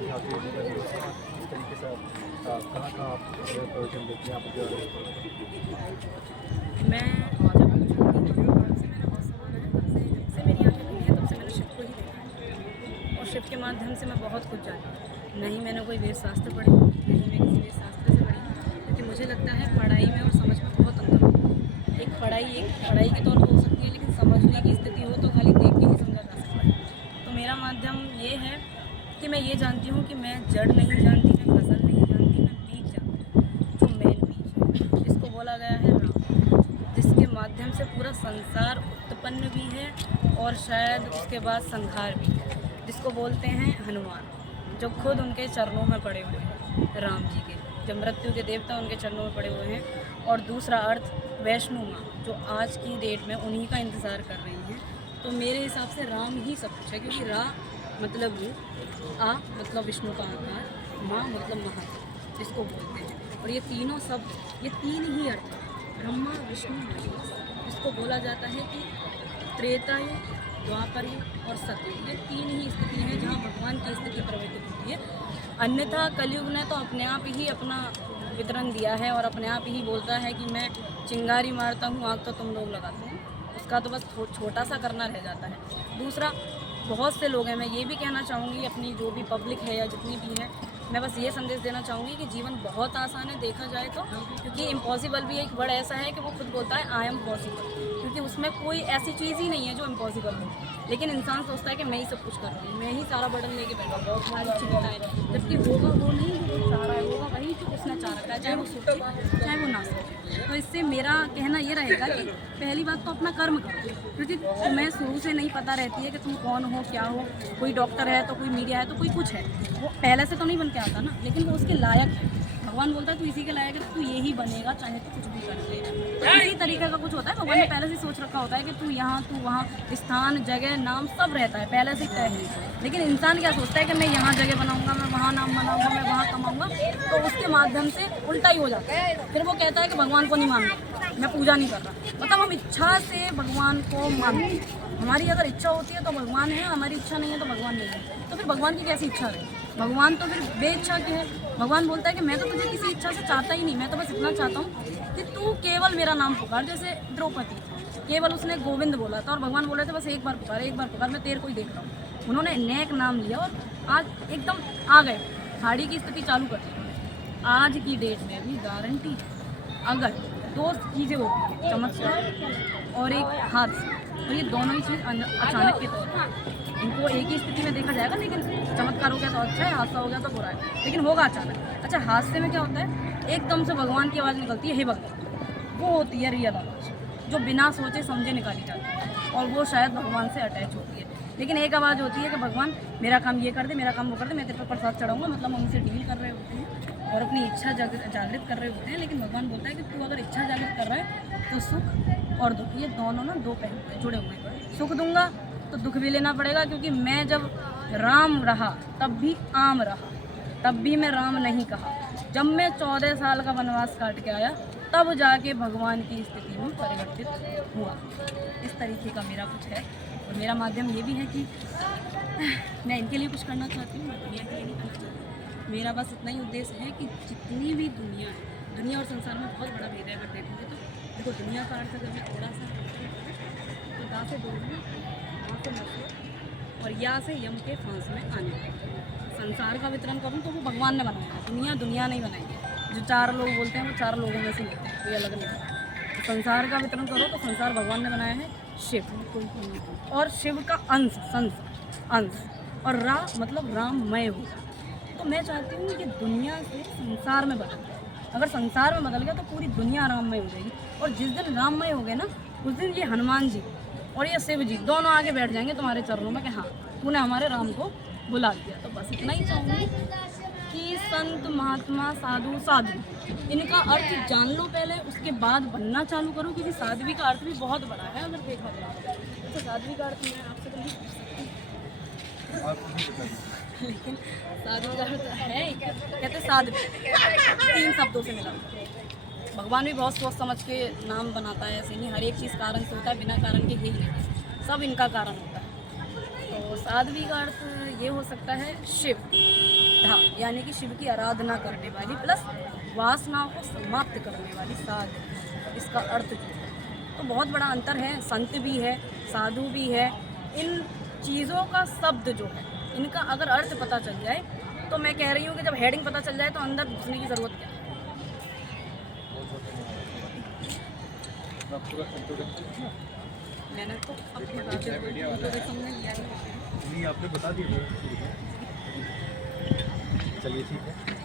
जहाँ पे इस तरीके से कहाँ कहाँ आप प्रवचन देते हैं, आप जो मैं जब छोटी थी तब से मेरा बहुत सपना है, तब से मेरी आंखें खुली हैं, तब से मैंने शिव को ही देखा है और शिव के माध्यम से मैं बहुत कुछ जानी। नहीं मैंने कोई वेद शास्त्र पढ़ी, नहीं मैं किसी वेद शास्त्र से पढ़ी, क्योंकि मुझे लगता है पढ़ाई में और समझ में बहुत अंतर होता है। एक पढ़ाई के तौर पर हो सकती है, लेकिन समझने की स्थिति हो तो खाली देख के ही समझा जा सकता है। तो मेरा माध्यम ये है कि मैं ये जानती हूँ कि मैं जड़ नहीं जानती, मैं फसल नहीं जानती, मैं बीज जानती हूँ, जो मेन बीज है जिसको बोला गया है राम, जिसके माध्यम से पूरा संसार उत्पन्न भी है और शायद उसके बाद संहार भी है, जिसको बोलते हैं हनुमान, जो खुद उनके चरणों में पड़े हुए हैं, राम जी के जो मृत्यु के देवता उनके चरणों में पड़े हुए हैं। और दूसरा अर्थ वैष्णो माँ, जो आज की डेट में उन्हीं का इंतज़ार कर रही हैं। तो मेरे हिसाब से राम ही सब कुछ है, क्योंकि रा मतलब आ मतलब विष्णु का आकार, माँ मतलब महा जिसको बोलते हैं। और ये तीनों शब्द, ये तीन ही अर्थ है, ब्रह्मा विष्णु महेश, जिसको बोला जाता है कि त्रेता युग, द्वापर युग और सतयुग, ये तीन ही स्थिति हैं जहाँ भगवान की स्थिति प्रवर्तित होती है। अन्यथा कलयुग ने तो अपने आप ही अपना वितरण दिया है और अपने आप ही बोलता है कि मैं चिंगारी मारता हूँ, आग तो तुम लोग लगाते हो। उसका तो बस छोटा सा करना रह जाता है। दूसरा, बहुत से लोग हैं, मैं ये भी कहना चाहूँगी अपनी जो भी पब्लिक है या जितनी भी है, मैं बस ये संदेश देना चाहूँगी कि जीवन बहुत आसान है देखा जाए तो, क्योंकि इम्पॉसिबल भी एक वर्ड ऐसा है कि वो खुद बोलता है आई एम पॉसिबल, क्योंकि उसमें कोई ऐसी चीज़ ही नहीं है जो इम्पॉसिबल हो। लेकिन इंसान सोचता है कि मैं ही सब कुछ कर रहा हूँ, मैं ही सारा बर्डन लेके बैठा हूँ, बहुत सारी चिंता है, जबकि होगा वो नहीं जो वो चाह रहा है, होगा वही जो उसने चाह रखा है, चाहे वो सोचे चाहे वो ना सोचे। तो इससे मेरा कहना ये रहेगा कि पहली बात तो अपना कर्म करो, क्योंकि तुम्हें शुरू से नहीं पता रहती है कि तुम कौन हो क्या हो। कोई डॉक्टर है तो कोई मीडिया है तो कोई कुछ है, वो पहले से तो नहीं बन के आता ना, लेकिन वो उसके लायक है। भगवान बोलता है तू इसी के लायक है, तो तू यही बनेगा चाहे तो कुछ भी कर ले। तो इसी तरीके का कुछ होता है, भगवान ने पहले से सोच रखा होता है कि तू यहाँ तू वहाँ, स्थान जगह नाम सब रहता है पहले से तय है। लेकिन इंसान क्या सोचता है कि मैं यहाँ जगह बनाऊंगा, मैं वहाँ नाम बनाऊंगा, मैं वहाँ कमाऊंगा, तो उसके माध्यम से उल्टा ही हो जाता है। फिर वो कहता है कि भगवान को नहीं मानता, मैं पूजा नहीं कर रहा। मतलब हम इच्छा से भगवान को मानते हैं, हमारी अगर इच्छा होती है तो भगवान है, हमारी इच्छा नहीं है तो भगवान नहीं है। तो फिर भगवान की कैसी इच्छा रहे? भगवान तो फिर बेइच्छा के है। भगवान बोलता है कि मैं तो तुझे किसी इच्छा से चाहता ही नहीं, मैं तो बस इतना चाहता हूँ कि तू केवल मेरा नाम पुकार। जैसे द्रौपदी, केवल उसने गोविंद बोला था और भगवान बोल रहे थे बस एक बार पुकार, एक बार पुकार, मैं तेरे को ही देख रहा हूँ। उन्होंने नेक नाम लिया और आज एकदम आ गए, साड़ी की स्थिति चालू कर दी। आज की डेट में भी गारंटी अगर दो चीज़ें होती हैं, चमत्कार और एक हादसा, तो ये दोनों ही चीज़ अचानक के तौर पर इनको एक ही स्थिति में देखा जाएगा। लेकिन चमत्कार हो गया तो अच्छा है, हादसा हो गया तो बुरा है, लेकिन होगा अचानक। अच्छा, हादसे में क्या होता है, एकदम से भगवान की आवाज़ निकलती है हे भगवान, वो होती है रियल आवाज़, जो बिना सोचे समझे निकाली जाती है और वो शायद भगवान से अटैच होती है। लेकिन एक आवाज़ होती है कि भगवान मेरा काम ये कर दे, मेरा काम वो कर दे, मैं तेरे पर प्रसाद चढ़ाऊँगा, मतलब हम उनसे डील कर रहे होते हैं और अपनी इच्छा जागृत कर रहे होते हैं। लेकिन भगवान बोलता है कि तू अगर इच्छा जागृत कर रहा है तो सुख और दुख, ये दोनों ना दो पहलू जुड़े हुए हैं। सुख दूंगा तो दुख भी लेना पड़ेगा, क्योंकि मैं जब राम रहा तब भी आम रहा, तब भी मैं राम नहीं कहा। जब मैं 14 साल का वनवास काट के आया तब जाके भगवान की स्थिति में परिवर्तित हुआ। इस तरीके का मेरा कुछ है और मेरा माध्यम ये भी है कि मैं इनके लिए कुछ करना चाहती हूँ, मैं दुनिया के लिए नहीं करना चाहती। मेरा बस इतना ही उद्देश्य है कि जितनी भी दुनिया है, दुनिया और संसार में बहुत बड़ा भेद है। अगर देखोगे तो देखो, दुनिया का अर्थ अगर मैं थोड़ा सा तो दा से दूर से मत और या से यम के फांस में आने। संसार का वितरण करूँ तो वो भगवान ने बनाया है, दुनिया नहीं बनाई है। जो चार लोग बोलते हैं वो चार लोगों में से होते हैं, कोई अलग नहीं है। तो संसार का वितरण करो तो संसार भगवान ने बनाया है, शिव, और शिव का अंश और रा मतलब राममय होगा। तो मैं चाहती हूँ कि दुनिया से संसार में बदल जाए। अगर संसार में बदल गया तो पूरी दुनिया राममय हो जाएगी। और जिस दिन राममय हो गए ना, उस दिन ये हनुमान जी और ये शिव जी दोनों आगे बैठ जाएंगे तुम्हारे चरणों में कि हाँ तूने हमारे राम को बुला दिया। तो बस इतना ही चाहूँगी कि संत महात्मा साधु इनका अर्थ जान लो पहले, उसके बाद बनना चालू करो, क्योंकि साध्वी का अर्थ भी बहुत बड़ा है अगर देखा जाए तो। साध्वी का अर्थ मैं आपसे कभी पूछ सकती हूँ, लेकिन साध्वी का अर्थ है कहते साध्वी 3 शब्दों से मिला। भगवान भी बहुत सोच समझ के नाम बनाता है, ऐसे नहीं हर एक चीज़ कारण से होता है, बिना कारण के यही नहीं, सब इनका कारण होता है। तो साध्वी का अर्थ ये हो सकता है शिव, साधा यानी कि शिव की आराधना करने वाली प्लस वासनाओं को समाप्त करने वाली साध, इसका अर्थ जो है तो बहुत बड़ा अंतर है। संत भी है, साधु भी है। इन चीज़ों का शब्द जो है, इनका अगर अर्थ पता चल जाए तो मैं कह रही हूँ कि जब हेडिंग पता चल जाए तो अंदर घुसने की ज़रूरत क्या है। मैंने तो अपनी बातें समझ लिया है। नहीं, आपने बता दिया। चलिए ठीक है।